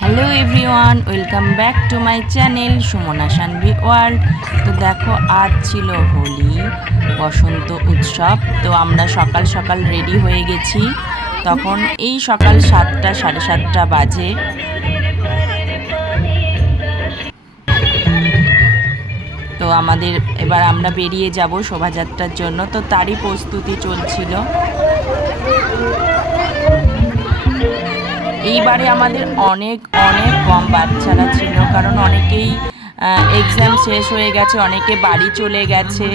Hello everyone, welcome back to my channel Sumana Shanvi world. তো দেখো, আজ ছিল হোলি বসন্ত উৎসব। তো আমরা সকাল সকাল রেডি হয়ে গেছি। তখন এই সকাল 7টা সাড়ে 7টা বাজে। তো আমাদের এবার আমরা বেরিয়ে যাব শোভাযাত্রার জন্য। তো তারই প্রস্তুতি চলছিল। এইবারে আমাদের অনেক অনেক কম বাচ্চারা ছিল, কারণ অনেকেই এক্সাম শেষ হয়ে গেছে, অনেকে বাড়ি চলে গেছে।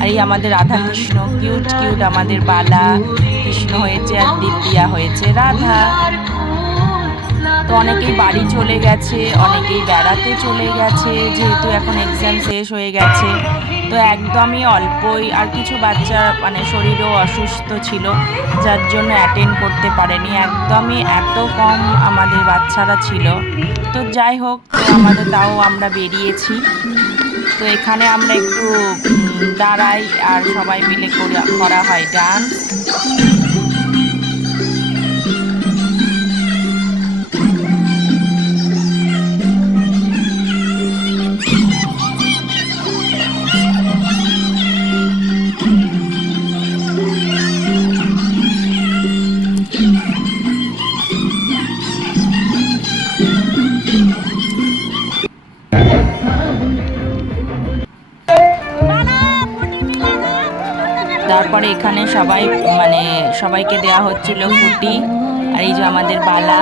আর এই আমাদের রাধা কৃষ্ণ, কিউট কিউট আমাদের বালা কৃষ্ণ হয়েছে আর দিব্যা হয়েছে রাধা। তো অনেকেই বাড়ি চলে গেছে, অনেকেই বেড়াতে চলে গেছে, যেহেতু এখন এক্সাম শেষ হয়ে গেছে। তো একদমই অল্পই, আর কিছু বাচ্চা মানে শরীরেও অসুস্থ ছিল, যার জন্য অ্যাটেন্ড করতে পারেনি। একদমই এত কম আমাদের বাচ্চারা ছিল। তো যাই হোক, আমাদের তাও আমরা বেরিয়েছি। তো এখানে আমরা একটু দাঁড়াই আর সবাই মিলে করা হয় ডান্স। তারপরে এখানে সবাই মানে সবাইকে দেয়া হচ্ছিল ফুটি। আর এই যে আমাদের বালা।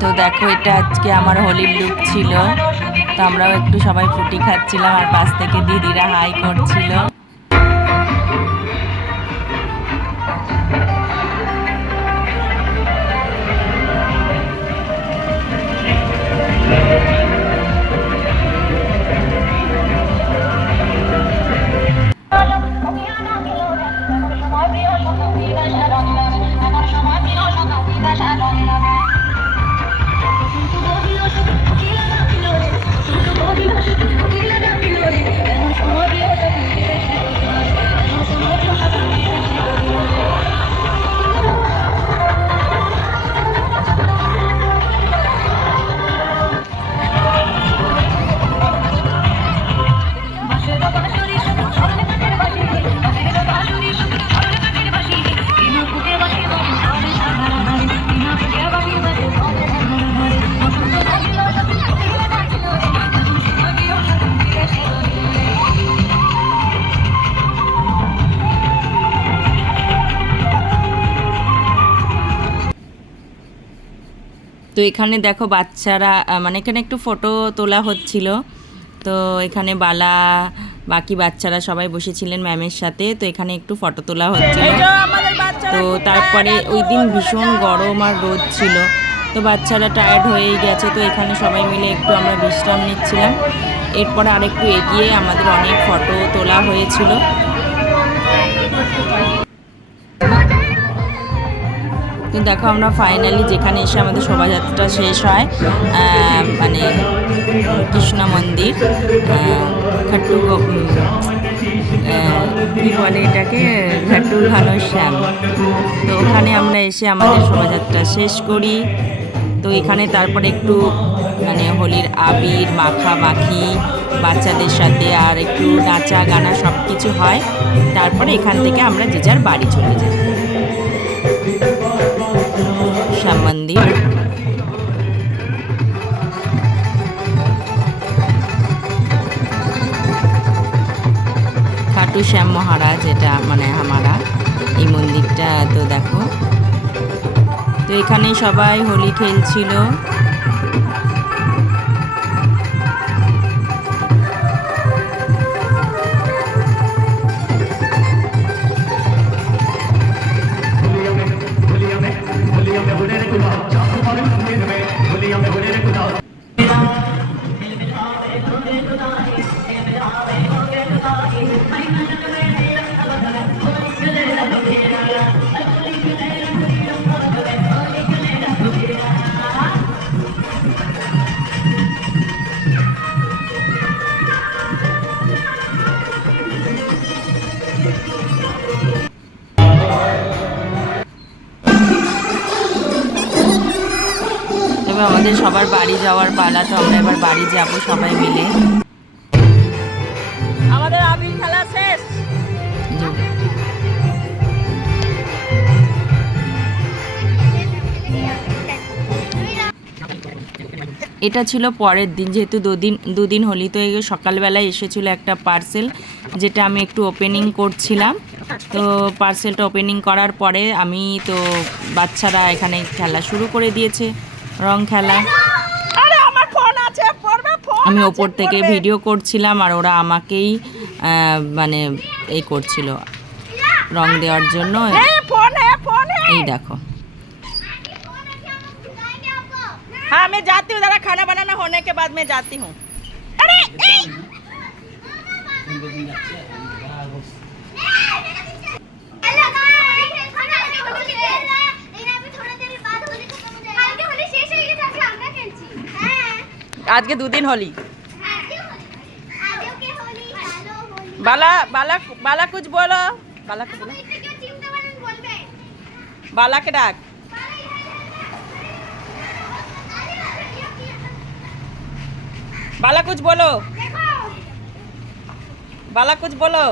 তো দেখো, এটা আজকে আমার হোলির লুক ছিল। তো আমরাও একটু সবাই ফুটি খাচ্ছিলাম, আর পাশ থেকে দিদিরা হাই করছিল। তো এখানে দেখো বাচ্চারা মানে এখানে একটু ফটো তোলা হচ্ছিল। তো এখানে বালা বাকি বাচ্চারা সবাই বসেছিলেন ম্যামের সাথে। তো এখানে একটু ফটো তোলা হচ্ছিল। তো তারপরে ওই দিন ভীষণ গরম আর রোদ ছিল, তো বাচ্চারা টায়ার্ড হয়েই গেছে। তো এখানে সবাই মিলে একটু আমরা বিশ্রাম নিচ্ছিলাম। এরপরে আরেকটু এগিয়ে আমাদের অনেক ফটো তোলা হয়েছিল। তো দেখো, আমরা ফাইনালি যেখানে এসে আমাদের শোভাযাত্রা শেষ হয়, মানে কৃষ্ণ মন্দির খাট্টু কী বলে এটাকে, ঘাটু ঘনশ্যাম। তো ওখানে আমরা এসে আমাদের শোভাযাত্রা শেষ করি। তো এখানে তারপরে একটু মানে হোলির আবির মাখামাখি বাচ্চাদের সাথে, আর একটু নাচা গানা সব কিছু হয়। তারপরে এখান থেকে আমরা যে যার বাড়ি চলে যাই। শ্যাম মন্দির, খাটু শ্যাম মহারাজ, এটা মানে আমারা এই মন্দিরটা। তো দেখো, তো এখানে সবাই হোলি খেলছিল। আমাদের সবার বাড়ি যাওয়ার পালা, তো আমরা এবার বাড়ি যাব সবাই মিলে। আমাদের আবির খেলা শেষ। এটা ছিল পরের দিন, যেহেতু দুদিন হোলি, তো এই সকালবেলায় এসেছিলো একটা পার্সেল, যেটা আমি একটু ওপেনিং করছিলাম। তো পার্সেলটা ওপেনিং করার পরে আমি তো বাচ্চারা এখানে খেলা শুরু করে দিয়েছে, রং খেলা। আমি ওপর থেকে ভিডিও করছিলাম আর ওরা আমাকেই মানে এই করছিল রং দেওয়ার জন্য। এই দেখো। हाँ मैं जाती हूँ, ज़रा खाना बनाना होने के बाद मैं जाती हूँ। अरे आज के 2 दिन होली। बाला बाला बाला कुछ बोलो, बाला को बोलो, बाला के डाक। बाला कुछ बोलो, बाला कुछ बोलो।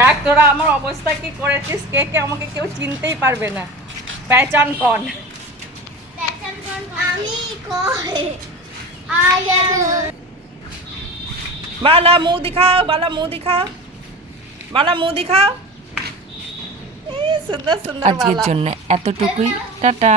দেখ তোরা আমার অবস্থা কি করেছিস, কে কে আমাকে কেউ চিনতেই পারবে না। পেহচান কন? আমি কই बाला मुंह दिखाओ, बाला मुंह दिखाओ, बाला मुंह दिखाओ। सुंदर सुंदर আজকের बाला। জন্য এতটুকুই, টাটা।